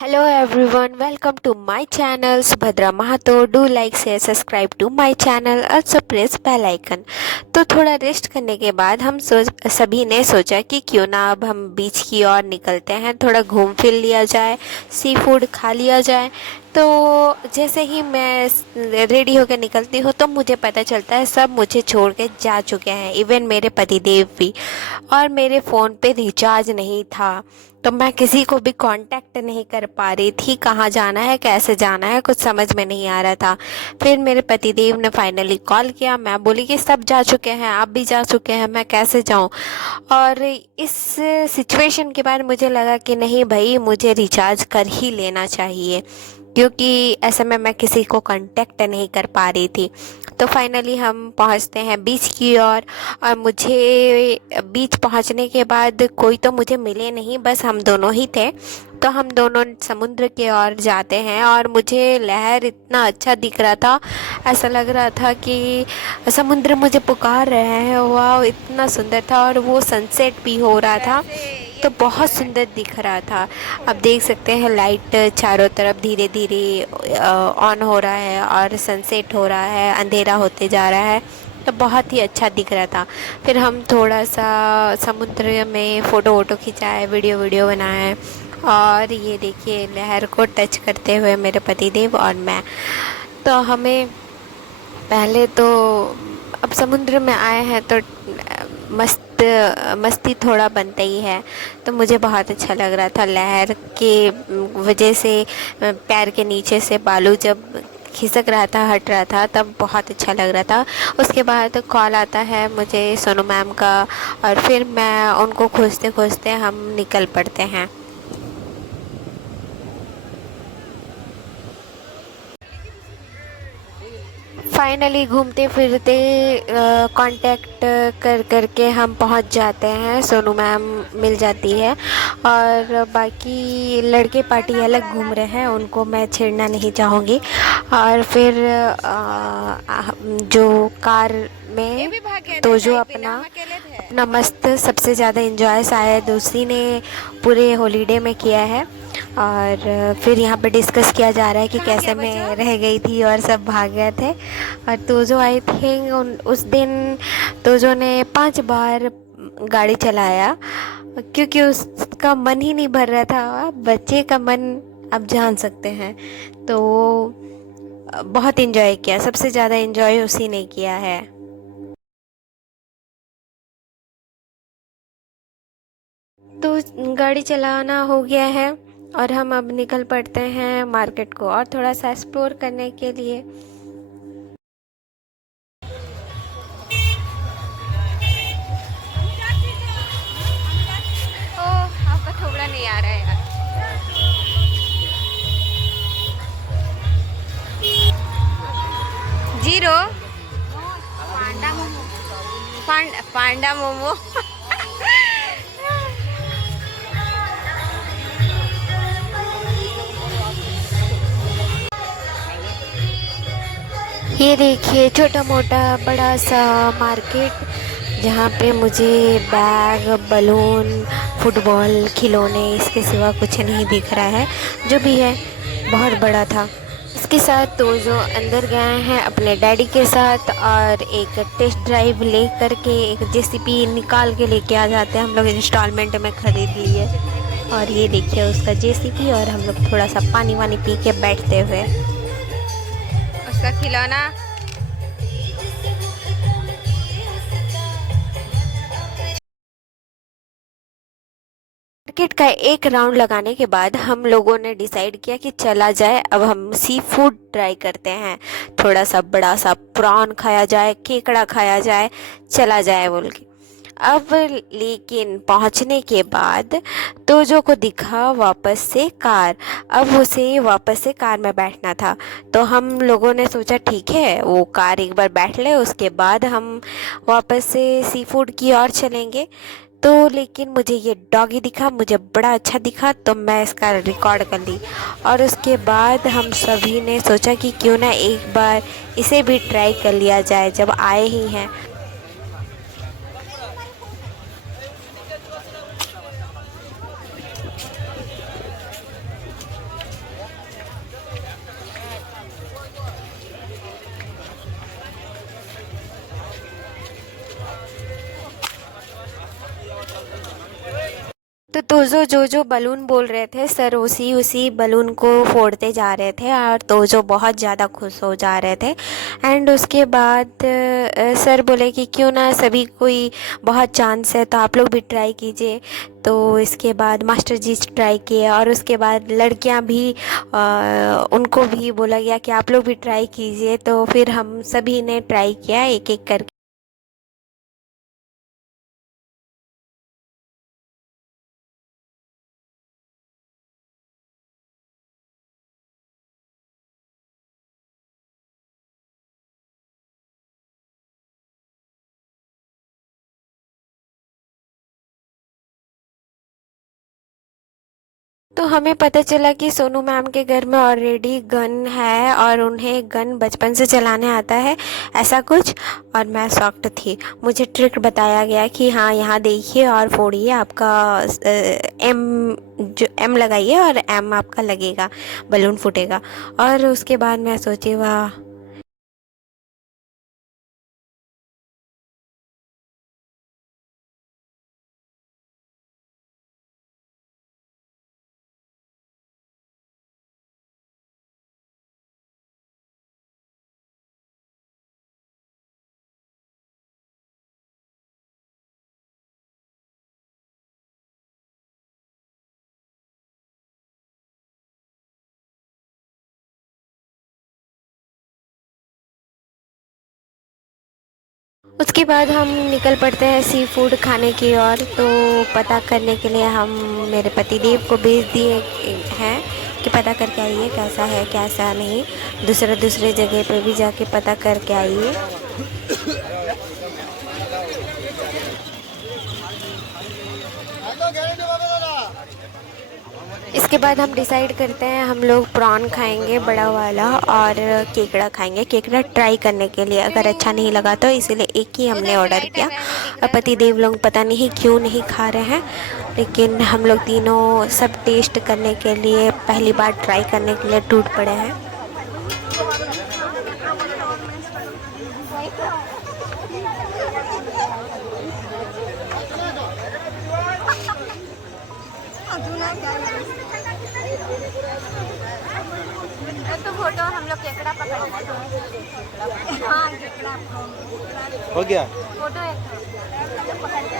Hello everyone, welcome to my channel Subhadra Mahato. Do like, share, subscribe to my channel, also press bell icon. तो थोड़ा rest करने के बाद हम सभी ने सोचा कि क्यों ना अब हम बीच की ओर निकलते हैं, थोड़ा घूम फिर लिया जाए, सी फूड खा लिया जाए। तो जैसे ही मैं रेडी होकर निकलती हूँ तो मुझे पता चलता है सब मुझे छोड़ के जा चुके हैं, इवन मेरे पतिदेव भी। और मेरे फ़ोन पे रिचार्ज नहीं था, तो मैं किसी को भी कांटेक्ट नहीं कर पा रही थी, कहाँ जाना है कैसे जाना है कुछ समझ में नहीं आ रहा था। फिर मेरे पतिदेव ने फाइनली कॉल किया, मैं बोली कि सब जा चुके हैं, आप भी जा चुके हैं, मैं कैसे जाऊं। और इस सिचुएशन के बाद मुझे लगा कि नहीं भाई, मुझे रिचार्ज कर ही लेना चाहिए, क्योंकि ऐसे में मैं किसी को कांटेक्ट नहीं कर पा रही थी। तो फाइनली हम पहुंचते हैं बीच की ओर। और मुझे बीच पहुंचने के बाद कोई तो मुझे मिले नहीं, बस हम दोनों ही थे। तो हम दोनों समुद्र की ओर जाते हैं और मुझे लहर इतना अच्छा दिख रहा था, ऐसा लग रहा था कि समुद्र मुझे पुकार रहे हैं। वाह, इतना सुंदर था, और वो सनसेट भी हो रहा था, तो बहुत सुंदर दिख रहा था। अब देख सकते हैं लाइट चारों तरफ धीरे धीरे ऑन हो रहा है और सनसेट हो रहा है, अंधेरा होते जा रहा है, तो बहुत ही अच्छा दिख रहा था। फिर हम थोड़ा सा समुद्र में फ़ोटो वोटो खिंचाए, वीडियो बनाए। और ये देखिए लहर को टच करते हुए मेरे पतिदेव और मैं। तो हमें पहले तो, अब समुद्र में आए हैं तो मस्ती थोड़ा बनता ही है। तो मुझे बहुत अच्छा लग रहा था, लहर के वजह से पैर के नीचे से बालू जब खिसक रहा था, हट रहा था, तब बहुत अच्छा लग रहा था। उसके बाद कॉल आता है मुझे सोनू मैम का, और फिर मैं उनको खोजते खोजते हम निकल पड़ते हैं। फाइनली घूमते फिरते कांटेक्ट कर करके हम पहुंच जाते हैं, सोनू मैम मिल जाती है। और बाकी लड़के पार्टी अलग घूम रहे हैं, उनको मैं छेड़ना नहीं चाहूँगी। और फिर जो कार में, तो जो अपना अपना मस्त सबसे ज़्यादा इंजॉय शायद उसी ने पूरे हॉलीडे में किया है। और फिर यहाँ पे डिस्कस किया जा रहा है कि कैसे मैं रह गई थी और सब भाग गए थे। और तोजो आई थिंक उस दिन तोजो ने 5 बार गाड़ी चलाया, क्योंकि उसका मन ही नहीं भर रहा था। बच्चे का मन आप जान सकते हैं। तो बहुत इन्जॉय किया, सबसे ज़्यादा इन्जॉय उसी ने किया है। तो गाड़ी चलाना हो गया है और हम अब निकल पड़ते हैं मार्केट को और थोड़ा सा एक्सप्लोर करने के लिए। ओह, आपका थोड़ा नहीं आ रहा है यार। जीरो पांडा मोमो, पांडा मोमो। ये देखिए छोटा मोटा बड़ा सा मार्केट, जहाँ पे मुझे बैग, बलून, फुटबॉल, खिलौने, इसके सिवा कुछ नहीं दिख रहा है। जो भी है बहुत बड़ा था। इसके साथ तो जो अंदर गए हैं अपने डैडी के साथ, और एक टेस्ट ड्राइव ले करके एक जेसीपी निकाल के लेके आ जाते हैं, हम लोग इंस्टॉलमेंट में ख़रीद लिए। और ये देखिए उसका जेसीपी, और हम लोग थोड़ा सा पानी वानी पी के बैठते हुए उसका खिलौना। मार्केट का एक राउंड लगाने के बाद हम लोगों ने डिसाइड किया कि चला जाए, अब हम सी फूड ट्राई करते हैं। थोड़ा सा बड़ा सा प्रॉन खाया जाए, केकड़ा खाया जाए, चला जाए बोल के। अब लेकिन पहुंचने के बाद तोजो को दिखा वापस से कार। अब उसे वापस से कार में बैठना था, तो हम लोगों ने सोचा ठीक है वो कार एक बार बैठ ले, उसके बाद हम वापस से सी फूड की ओर चलेंगे। तो लेकिन मुझे ये डॉगी दिखा, मुझे बड़ा अच्छा दिखा, तो मैं इसका रिकॉर्ड कर ली। और उसके बाद हम सभी ने सोचा कि क्यों ना एक बार इसे भी ट्राई कर लिया जाए, जब आए ही हैं। तो जो बलून बोल रहे थे सर उसी उसी बलून को फोड़ते जा रहे थे और तो जो बहुत ज़्यादा खुश हो जा रहे थे। एंड उसके बाद सर बोले कि क्यों ना सभी कोई बहुत चांस है तो आप लोग भी ट्राई कीजिए। तो इसके बाद मास्टर जी ट्राई किए और उसके बाद लड़कियां भी उनको भी बोला गया कि आप लोग भी ट्राई कीजिए। तो फिर हम सभी ने ट्राई किया एक एक करके। तो हमें पता चला कि सोनू मैम के घर में ऑलरेडी गन है और उन्हें गन बचपन से चलाने आता है ऐसा कुछ। और मैं शॉक्ड थी। मुझे ट्रिक बताया गया कि हाँ यहाँ देखिए और फोड़िए, आपका एम जो एम लगाइए और एम आपका लगेगा, बलून फूटेगा। और उसके बाद मैं सोची वाह। उसके बाद हम निकल पड़ते हैं सी फूड खाने की ओर। तो पता करने के लिए हम मेरे पति देव को भेज दिए हैं कि पता करके आइए कैसा है कैसा नहीं, दूसरे दूसरे जगह पे भी जाके पता करके आइए। इसके बाद हम डिसाइड करते हैं हम लोग प्रॉन खाएंगे बड़ा वाला और केकड़ा खाएंगे, केकड़ा ट्राई करने के लिए। अगर अच्छा नहीं लगा तो इसीलिए एक ही हमने ऑर्डर किया। और पति देव लोग पता नहीं क्यों नहीं खा रहे हैं, लेकिन हम लोग तीनों सब टेस्ट करने के लिए पहली बार ट्राई करने के लिए टूट पड़े हैं। तो फोटो हम लोग केकड़ा पकड़ हाँ केकड़ा हो गया फोटो एक पकड़ते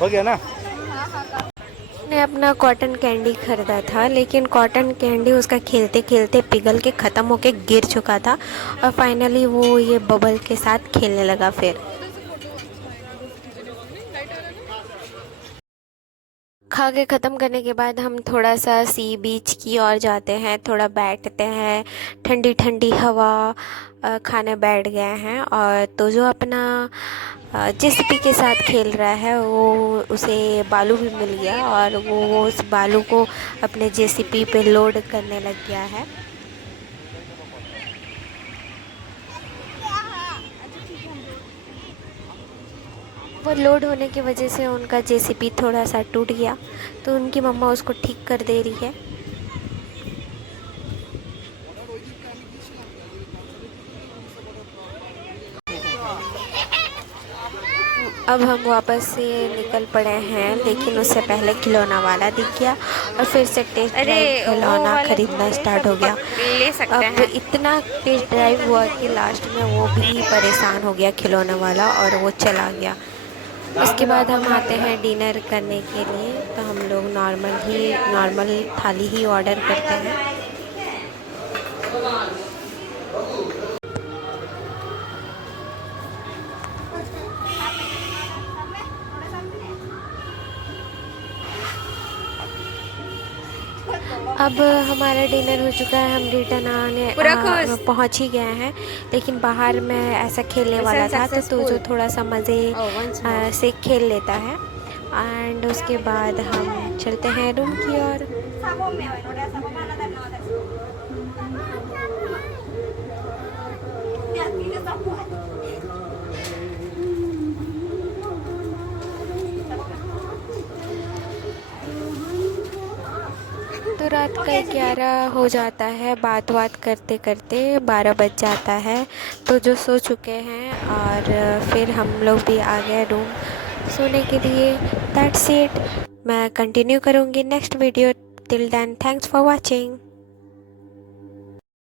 हो गया ना। ने अपना कॉटन कैंडी खरीदा था, लेकिन कॉटन कैंडी उसका खेलते खेलते पिघल के ख़त्म होके गिर चुका था और फाइनली वो ये बबल के साथ खेलने लगा। फिर खा के ख़त्म करने के बाद हम थोड़ा सा सी बीच की ओर जाते हैं, थोड़ा बैठते हैं, ठंडी ठंडी हवा खाने बैठ गए हैं। और तो जो अपना जेसीपी के साथ खेल रहा है वो उसे बालू भी मिल गया और वो उस बालू को अपने जेसीपी पे लोड करने लग गया है। वो लोड होने की वजह से उनका जेसीपी थोड़ा सा टूट गया, तो उनकी मम्मा उसको ठीक कर दे रही है। अब हम वापस से निकल पड़े हैं, लेकिन उससे पहले खिलौना वाला दिख गया और फिर से टेस्ट ड्राइव खिलौना खरीदना स्टार्ट हो गया। अब इतना टेस्ट ड्राइव हुआ कि लास्ट में वो भी परेशान हो गया खिलौना वाला और वो चला गया। उसके बाद हम आते हैं डिनर करने के लिए। तो हम लोग नॉर्मल थाली ही ऑर्डर करते हैं। अब हमारा डिनर हो चुका है, हम रिटर्न आने पहुंच ही गए हैं। लेकिन बाहर में ऐसा खेलने वाला था तो जो थोड़ा सा मज़े से खेल लेता है। एंड उसके बाद हम चलते हैं रूम की ओर। तो तो रात का 11 हो जाता है, बात करते करते 12 बज जाता है। तो जो सो चुके हैं और फिर हम लोग भी आ गए रूम सोने के लिए। That's it. मैं कंटिन्यू करूँगी next video. Till then thanks for watching.